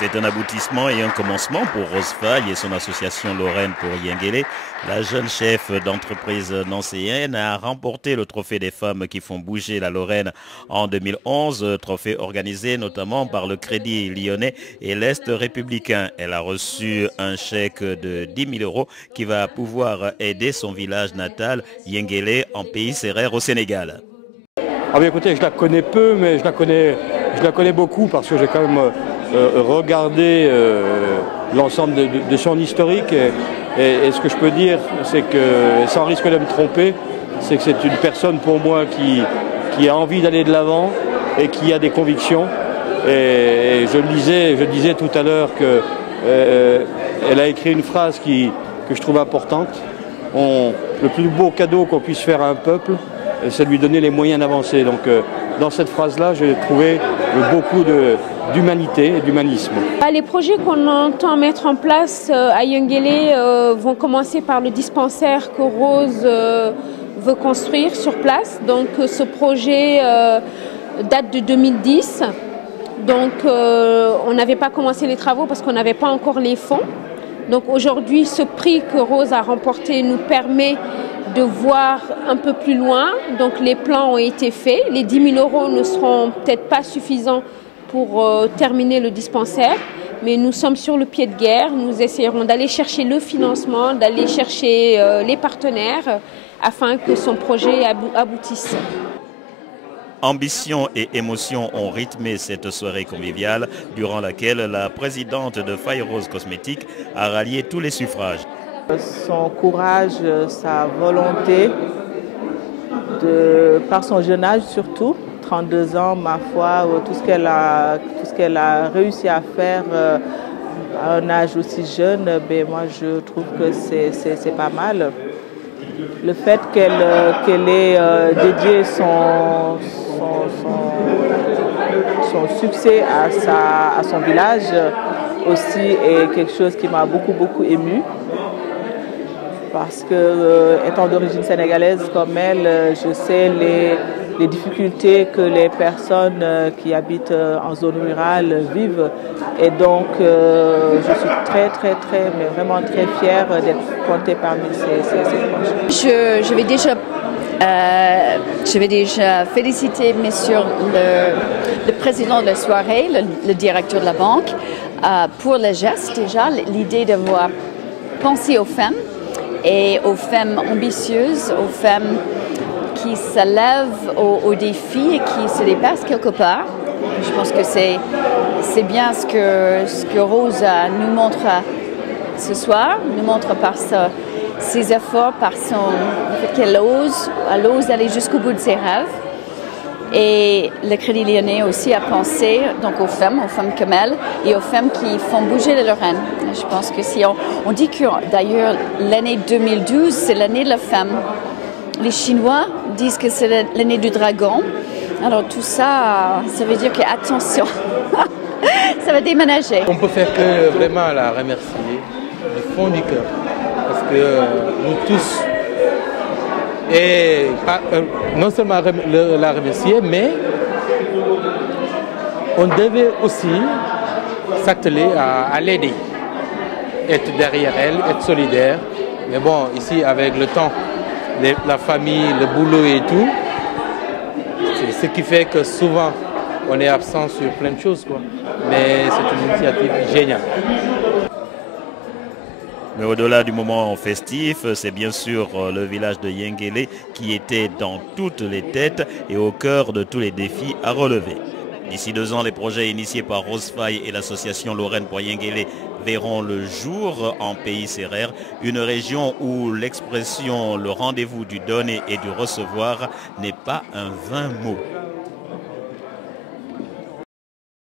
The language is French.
C'est un aboutissement et un commencement pour Rose Faye et son association Lorraine pour Yengele. La jeune chef d'entreprise nancéenne a remporté le trophée des femmes qui font bouger la Lorraine en 2011, trophée organisé notamment par le Crédit Lyonnais et l'Est républicain. Elle a reçu un chèque de 10 000 € qui va pouvoir aider son village natal, Yengele, en pays sérère au Sénégal. Ah bien écoutez, je la connais peu, mais je la connais beaucoup parce que j'ai quand même regardé l'ensemble de son historique et ce que je peux dire, c'est que, sans risque de me tromper, c'est que c'est une personne pour moi qui a envie d'aller de l'avant et qui a des convictions. Et je disais tout à l'heure qu'elle a écrit une phrase que je trouve importante. Le plus beau cadeau qu'on puisse faire à un peuple, c'est de lui donner les moyens d'avancer. Donc dans cette phrase-là, j'ai trouvé beaucoup d'humanité et d'humanisme. Les projets qu'on entend mettre en place à Yengele vont commencer par le dispensaire que Rose veut construire sur place. Donc ce projet date de 2010. Donc on n'avait pas commencé les travaux parce qu'on n'avait pas encore les fonds. Donc aujourd'hui, ce prix que Rose a remporté nous permet de voir un peu plus loin. Donc les plans ont été faits. Les 10 000 € ne seront peut-être pas suffisants pour terminer le dispensaire, mais nous sommes sur le pied de guerre. Nous essayerons d'aller chercher le financement, d'aller chercher les partenaires afin que son projet aboutisse. Ambition et émotion ont rythmé cette soirée conviviale durant laquelle la présidente de Faye Rose Cosmétiques a rallié tous les suffrages. Son courage, sa volonté, par son jeune âge surtout, 32 ans, ma foi, tout ce qu'elle a réussi à faire à un âge aussi jeune, ben moi je trouve que c'est pas mal. Le fait qu'elle ait dédié son succès à son village aussi est quelque chose qui m'a beaucoup ému. Parce que, étant d'origine sénégalaise comme elle, je sais les difficultés que les personnes qui habitent en zone rurale vivent. Et donc, je suis mais vraiment très fière d'être comptée parmi ces proches. Je vais déjà féliciter monsieur le président de la soirée, le directeur de la banque, pour le geste déjà, l'idée d'avoir pensé aux femmes et aux femmes ambitieuses, aux femmes qui se lèvent aux défis et qui se dépassent quelque part. Je pense que c'est bien ce que Rose nous montre ce soir, nous montre par ses efforts, par le fait qu'elle ose aller jusqu'au bout de ses rêves. Et le Crédit Lyonnais aussi a pensé donc aux femmes comme elle et aux femmes qui font bouger la Lorraine. Je pense que si on dit que d'ailleurs l'année 2012 c'est l'année de la femme. Les Chinois disent que c'est l'année du dragon. Alors tout ça, ça veut dire que attention, ça va déménager. On peut faire que vraiment la remercier du fond du cœur parce que nous tous. Et non seulement la remercier, mais on devait aussi s'atteler à l'aider, être derrière elle, être solidaire. Mais bon, ici, avec le temps, la famille, le boulot et tout, c'est ce qui fait que souvent, on est absent sur plein de choses, quoi. Mais c'est une initiative géniale. Mais au-delà du moment festif, c'est bien sûr le village de Yengele qui était dans toutes les têtes et au cœur de tous les défis à relever. D'ici 2 ans, les projets initiés par Rose Faye et l'association Lorraine pour Yengele verront le jour en pays sérère, une région où l'expression le rendez-vous du donner et du recevoir n'est pas un vain mot.